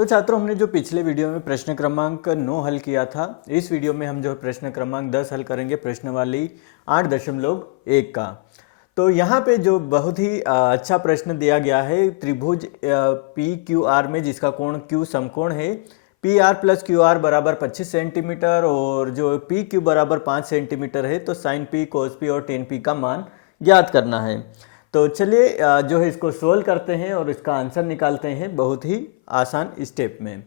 तो छात्रों, हमने जो पिछले वीडियो में प्रश्न क्रमांक 9 हल किया था, इस वीडियो में हम जो प्रश्न क्रमांक 10 हल करेंगे प्रश्नावली 8.1 का। तो यहाँ पे जो बहुत ही अच्छा प्रश्न दिया गया है, त्रिभुज पी क्यू आर में जिसका कोण क्यू समकोण है, P R plus Q R बराबर 25 सेंटीमीटर और जो पी क्यू बराबर 5 सेंटीमीटर है, तो साइन पी कोस पी और टेन पी का मान ज्ञात करना है। तो चलिए जो है इसको सोल्व करते हैं और इसका आंसर निकालते हैं बहुत ही आसान स्टेप में।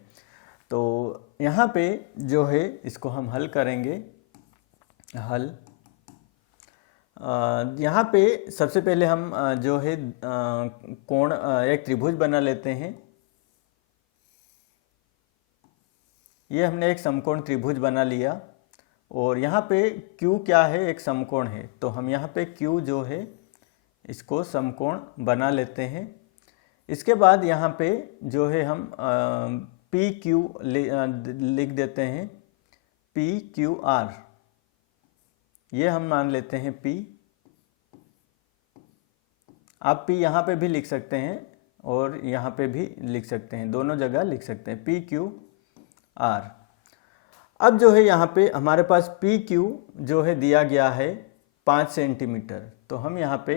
तो यहाँ पे जो है इसको हम हल करेंगे। यहाँ पे सबसे पहले हम जो है कोण एक त्रिभुज बना लेते हैं। ये हमने एक समकोण त्रिभुज बना लिया और यहाँ पे Q क्या है, एक समकोण है, तो हम यहाँ पे Q जो है इसको समकोण बना लेते हैं। इसके बाद यहाँ पे जो है हम पी क्यू लिख देते हैं, पी क्यू आर, ये हम मान लेते हैं P। आप P यहाँ पे भी लिख सकते हैं और यहाँ पे भी लिख सकते हैं, दोनों जगह लिख सकते हैं, पी क्यू आर। अब जो है यहाँ पे हमारे पास पी क्यू जो है दिया गया है 5 सेंटीमीटर, तो हम यहाँ पे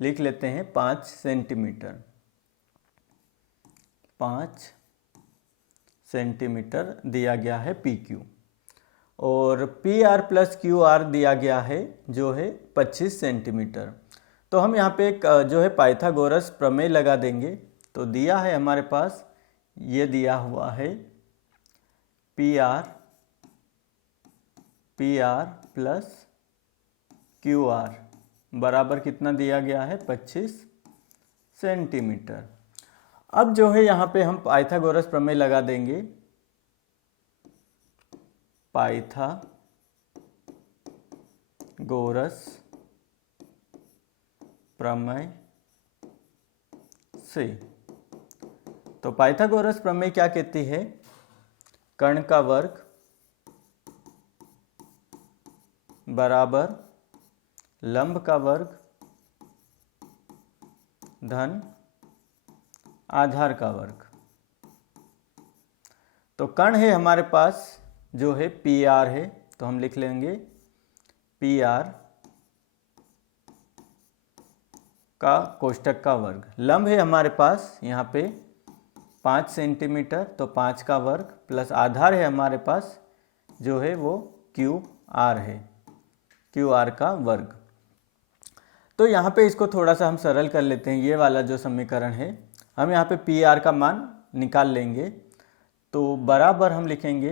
लिख लेते हैं 5 सेंटीमीटर। 5 सेंटीमीटर दिया गया है पी क्यू और P R plus Q R दिया गया है जो है 25 सेंटीमीटर। तो हम यहाँ पे एक जो है पाइथागोरस प्रमेय लगा देंगे। तो दिया है हमारे पास, ये दिया हुआ है P R plus Q R बराबर कितना दिया गया है, 25 सेंटीमीटर। अब जो है यहाँ पे हम पाइथागोरस प्रमेय लगा देंगे। पाइथागोरस प्रमेय से, तो पाइथागोरस प्रमेय क्या कहती है, कर्ण का वर्ग बराबर लंब का वर्ग धन आधार का वर्ग। तो कर्ण है हमारे पास जो है पी आर है, तो हम लिख लेंगे पी आर का कोष्टक का वर्ग। लंब है हमारे पास यहाँ पे 5 सेंटीमीटर, तो 5 का वर्ग प्लस आधार है हमारे पास जो है वो क्यू आर है, क्यू आर का वर्ग। तो यहाँ पे इसको थोड़ा सा हम सरल कर लेते हैं। ये वाला जो समीकरण है, हम यहाँ पे पी आर का मान निकाल लेंगे। तो बराबर हम लिखेंगे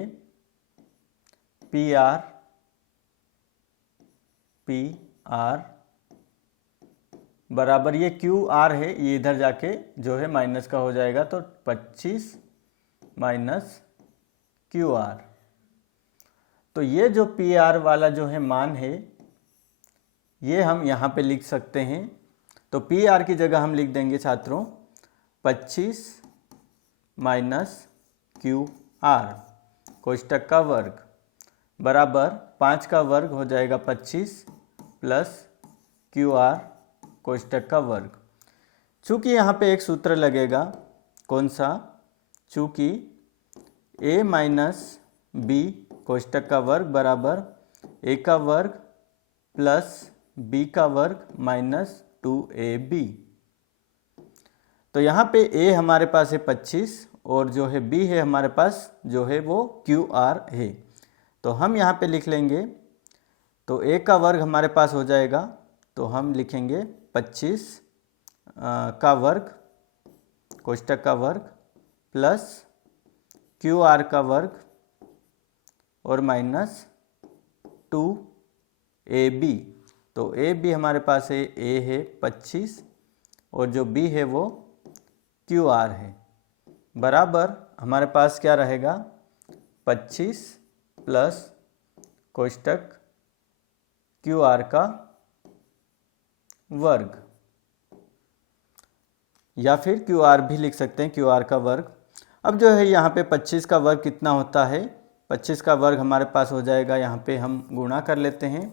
पी आर बराबर, ये क्यू आर है, ये इधर जाके जो है माइनस का हो जाएगा, तो 25 माइनस क्यू आर। तो ये जो पी आर वाला जो है मान है, ये हम यहाँ पे लिख सकते हैं। तो पी आर की जगह हम लिख देंगे छात्रों 25 माइनस क्यू आर कोष्टक का वर्ग बराबर 5 का वर्ग हो जाएगा 25 प्लस क्यू आर कोष्टक का वर्ग। चूँकि यहाँ पे एक सूत्र लगेगा, कौन सा, चूँकि a माइनस बी कोष्टक का वर्ग बराबर a का वर्ग प्लस b का वर्ग माइनस 2ab। तो यहाँ पे a हमारे पास है 25 और जो है b है हमारे पास जो है वो QR है। तो हम यहाँ पे लिख लेंगे, तो a का वर्ग हमारे पास हो जाएगा, तो हम लिखेंगे 25 का वर्ग कोष्टक का वर्ग प्लस QR का वर्ग और माइनस 2ab। तो AB हमारे पास है, A है 25 और जो B है वो QR है, बराबर हमारे पास क्या रहेगा 25 प्लस कोष्टक QR का वर्ग, या फिर QR भी लिख सकते हैं, QR का वर्ग। अब जो है यहाँ पे 25 का वर्ग कितना होता है, 25 का वर्ग हमारे पास हो जाएगा, यहाँ पे हम गुणा कर लेते हैं,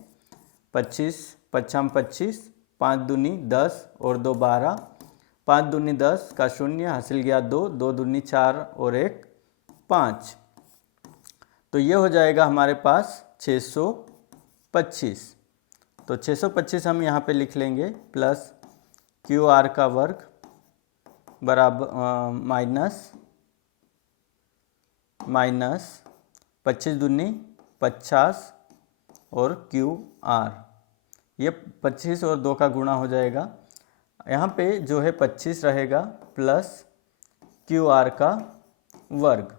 25 पच्छम 25, 5 दूनी 10 और 2 12, 5 दूनी 10 का 0 हासिल गया 2, 2 दूनी 4 और 1 5। तो ये हो जाएगा हमारे पास 625। तो 625 हम यहाँ पे लिख लेंगे प्लस क्यू आर का वर्ग बराबर माइनस 25 दूनी 50 और क्यू आर, ये 25 और 2 का गुणा हो जाएगा। यहाँ पे जो है 25 रहेगा प्लस क्यू आर का वर्ग।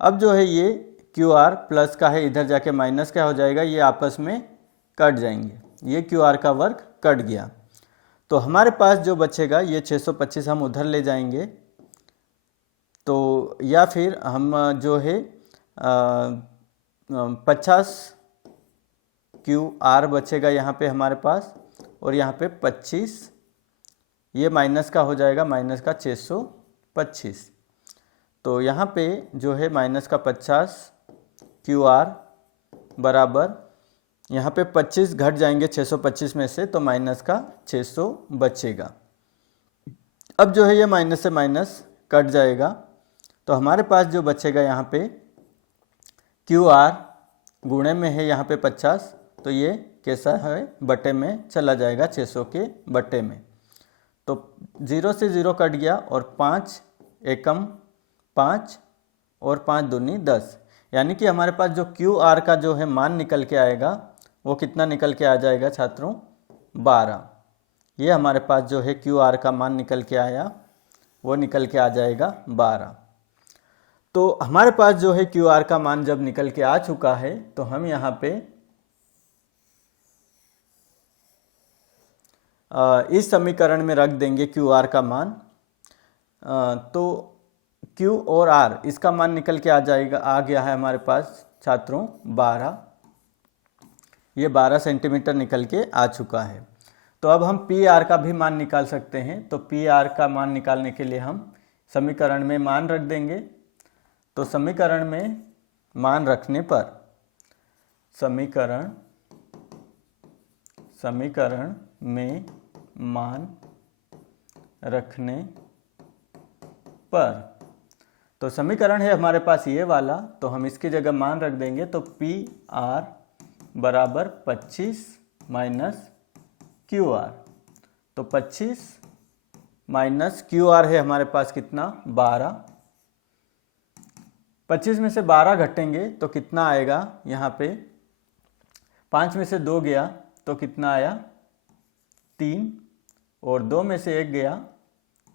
अब जो है ये क्यू आर प्लस का है, इधर जाके माइनस का हो जाएगा, ये आपस में कट जाएंगे, ये क्यू आर का वर्ग कट गया। तो हमारे पास जो बचेगा ये 625 हम उधर ले जाएंगे, तो या फिर हम जो है 50 क्यू आर बचेगा यहाँ पे हमारे पास, और यहाँ पे 25, ये माइनस का हो जाएगा, माइनस का 625। तो यहाँ पे जो है माइनस का 50 क्यू आर बराबर, यहाँ पे 25 घट जाएंगे 625 में से, तो माइनस का 600 बचेगा। अब जो है ये माइनस से माइनस कट जाएगा, तो हमारे पास जो बचेगा यहाँ पे क्यू आर गुणे में है यहाँ पे 50, तो ये कैसा है बटे में चला जाएगा, 600 के बटे में। तो 0 से 0 कट गया, और 5 एकम 5 और 5 दूनी 10, यानी कि हमारे पास जो क्यू आर का जो है मान निकल के आएगा वो कितना निकल के आ जाएगा छात्रों, 12। ये हमारे पास जो है क्यू आर का मान निकल के आया, वो निकल के आ जाएगा 12। तो हमारे पास जो है क्यू आर का मान जब निकल के आ चुका है, तो हम यहाँ पे इस समीकरण में रख देंगे क्यू आर का मान। तो क्यू और आर इसका मान निकल के आ जाएगा, आ गया है हमारे पास छात्रों 12। ये 12 सेंटीमीटर निकल के आ चुका है। तो अब हम पी आर का भी मान निकाल सकते हैं। तो पी आर का मान निकालने के लिए हम समीकरण में मान रख देंगे। तो समीकरण में मान रखने पर, समीकरण में मान रखने पर, तो समीकरण है हमारे पास ये वाला, तो हम इसकी जगह मान रख देंगे। तो पी आर बराबर 25 माइनस क्यू आर। तो 25 माइनस क्यू आर है हमारे पास कितना, 12। 25 में से 12 घटेंगे तो कितना आएगा, यहाँ पे 5 में से 2 गया तो कितना आया, 3, और 2 में से 1 गया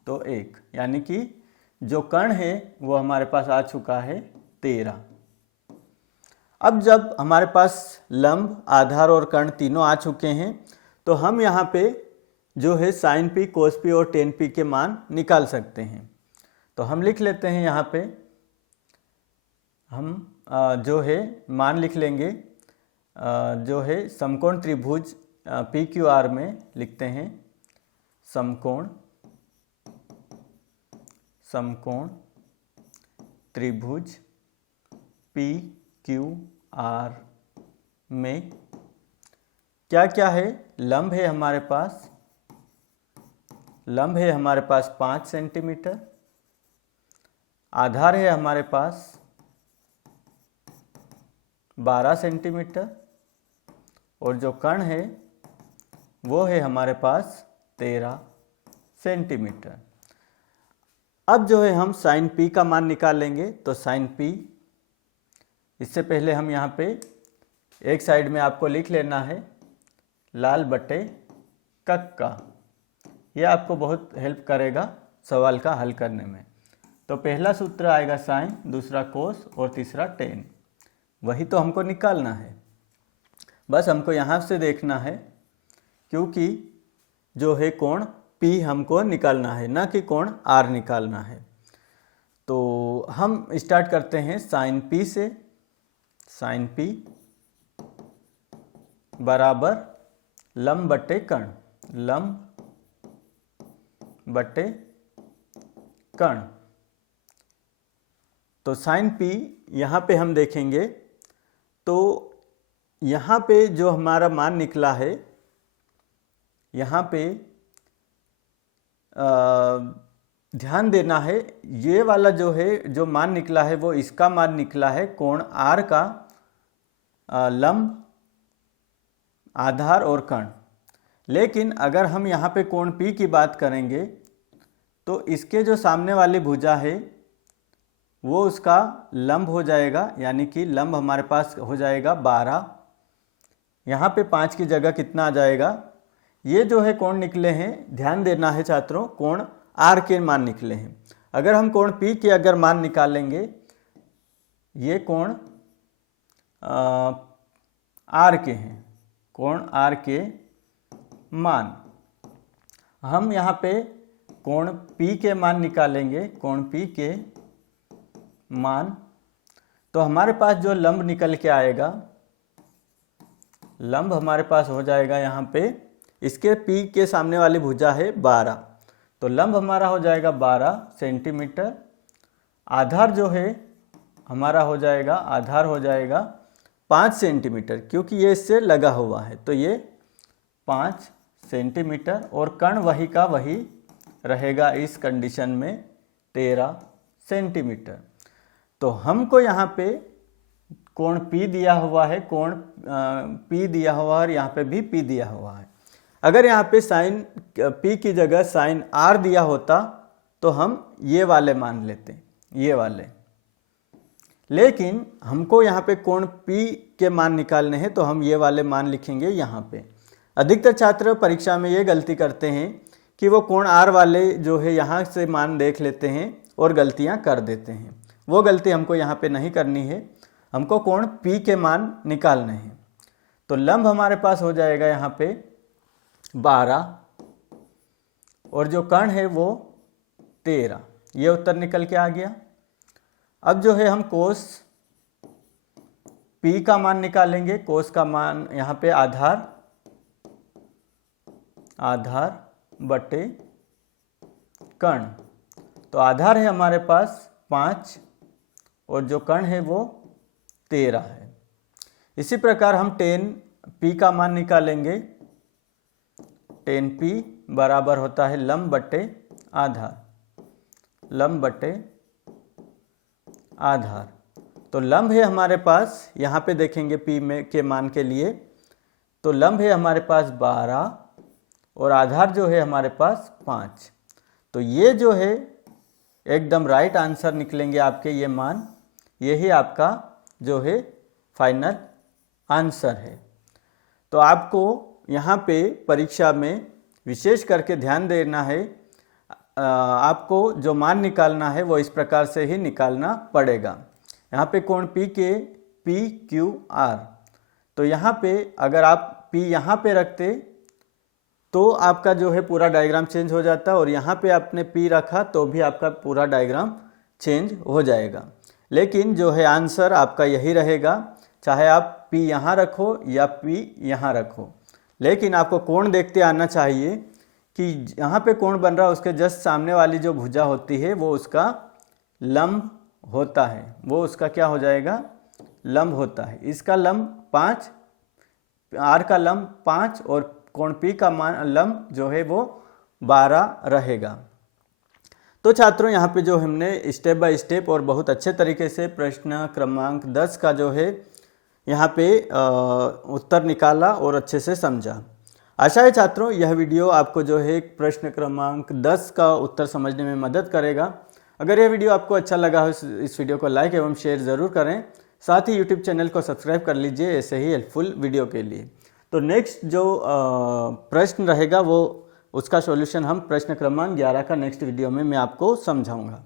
तो 1, यानी कि जो कण है वो हमारे पास आ चुका है 13। अब जब हमारे पास लंब, आधार और कण तीनों आ चुके हैं, तो हम यहाँ पे जो है साइन पी, कोस पी और टेन पी के मान निकाल सकते हैं। तो हम लिख लेते हैं, यहाँ पे हम जो है मान लिख लेंगे, जो है समकोण त्रिभुज पी क्यू आर में लिखते हैं समकोण त्रिभुज पी क्यू आर में क्या क्या है, लंब है हमारे पास, लंब है हमारे पास 5 सेंटीमीटर, आधार है हमारे पास 12 सेंटीमीटर, और जो कण है वो है हमारे पास 13 सेंटीमीटर। अब जो है हम साइन पी का मान निकालेंगे। तो साइन पी, इससे पहले हम यहाँ पे एक साइड में आपको लिख लेना है लाल बटे कक्का, यह आपको बहुत हेल्प करेगा सवाल का हल करने में। तो पहला सूत्र आएगा साइन, दूसरा कोस और तीसरा टेन। वही तो हमको निकालना है, बस हमको यहाँ से देखना है, क्योंकि जो है कोण P हमको निकालना है, ना कि कोण R निकालना है। तो हम स्टार्ट करते हैं साइन P से। साइन P बराबर लंब बटे कण, लंब बटे कण। तो साइन P यहाँ पे हम देखेंगे, तो यहाँ पे जो हमारा मान निकला है, यहाँ पे ध्यान देना है, ये वाला जो है जो मान निकला है वो इसका मान निकला है कोण R का लंब, आधार और कर्ण। लेकिन अगर हम यहाँ पे कोण P की बात करेंगे तो इसके जो सामने वाली भुजा है वो उसका लंब हो जाएगा, यानी कि लंब हमारे पास हो जाएगा 12। यहाँ पे 5 की जगह कितना आ जाएगा, ये जो है कोण निकले हैं, ध्यान देना है छात्रों, कोण R के मान निकले हैं। अगर हम कोण P के अगर मान निकालेंगे, ये कोण R के हैं, कोण R के मान, हम यहाँ पे कोण P के मान निकालेंगे, कोण P के मान, तो हमारे पास जो लंब निकल के आएगा, लंब हमारे पास हो जाएगा यहाँ पे, इसके P के सामने वाली भुजा है 12, तो लंब हमारा हो जाएगा 12 सेंटीमीटर। आधार जो है हमारा हो जाएगा, आधार हो जाएगा 5 सेंटीमीटर, क्योंकि ये इससे लगा हुआ है, तो ये 5 सेंटीमीटर, और कर्ण वही का वही रहेगा इस कंडीशन में 13 सेंटीमीटर। तो हमको यहाँ पे कोण P दिया हुआ है, कोण P दिया हुआ है, और यहाँ पे भी P दिया हुआ है। अगर यहाँ पे साइन P की जगह साइन R दिया होता तो हम ये वाले मान लेते, ये वाले, लेकिन हमको यहाँ पे कोण P के मान निकालने हैं तो हम ये वाले मान लिखेंगे यहाँ पे। अधिकतर छात्र परीक्षा में ये गलती करते हैं कि वो कोण R वाले जो है यहाँ से मान देख लेते हैं और गलतियाँ कर देते हैं। वो गलती हमको यहाँ पे नहीं करनी है, हमको कोण P के मान निकालने हैं। तो लंब हमारे पास हो जाएगा यहाँ पे 12 और जो कर्ण है वो 13, ये उत्तर निकल के आ गया। अब जो है हम कोस P का मान निकालेंगे, कोस का मान यहाँ पे आधार, आधार बटे कर्ण, तो आधार है हमारे पास 5 और जो कर्ण है वो 13 है। इसी प्रकार हम tan P का मान निकालेंगे, tan P बराबर होता है लंब बटे आधार, लंब बटे आधार। तो लंब है हमारे पास, यहाँ पे देखेंगे P में के मान के लिए, तो लंब है हमारे पास 12 और आधार जो है हमारे पास 5। तो ये जो है एकदम राइट आंसर निकलेंगे आपके ये मान, यही आपका जो है फाइनल आंसर है। तो आपको यहाँ पे परीक्षा में विशेष करके ध्यान देना है, आपको जो मान निकालना है वो इस प्रकार से ही निकालना पड़ेगा। यहाँ पे कोण P के PQR, तो यहाँ पे अगर आप P यहाँ पे रखते तो आपका जो है पूरा डायग्राम चेंज हो जाता, और यहाँ पे आपने P रखा तो भी आपका पूरा डायग्राम चेंज हो जाएगा। लेकिन जो है आंसर आपका यही रहेगा, चाहे आप P यहाँ रखो या P यहाँ रखो, लेकिन आपको कोण देखते आना चाहिए कि यहाँ पे कोण बन रहा है उसके जस्ट सामने वाली जो भुजा होती है वो उसका लंब होता है, वो उसका क्या हो जाएगा, लंब होता है। इसका लंब 5, R का लंब 5 और कोण P का मान लंब जो है वो 12 रहेगा। तो छात्रों यहाँ पे जो हमने स्टेप बाय स्टेप और बहुत अच्छे तरीके से प्रश्न क्रमांक 10 का जो है यहाँ पे उत्तर निकाला और अच्छे से समझा। आशा है छात्रों यह वीडियो आपको जो है प्रश्न क्रमांक 10 का उत्तर समझने में मदद करेगा। अगर यह वीडियो आपको अच्छा लगा हो इस वीडियो को लाइक एवं शेयर ज़रूर करें, साथ ही यूट्यूब चैनल को सब्सक्राइब कर लीजिए ऐसे ही हेल्पफुल वीडियो के लिए। तो नेक्स्ट जो प्रश्न रहेगा वो उसका सॉल्यूशन हम प्रश्न क्रमांक 11 का नेक्स्ट वीडियो में मैं आपको समझाऊंगा।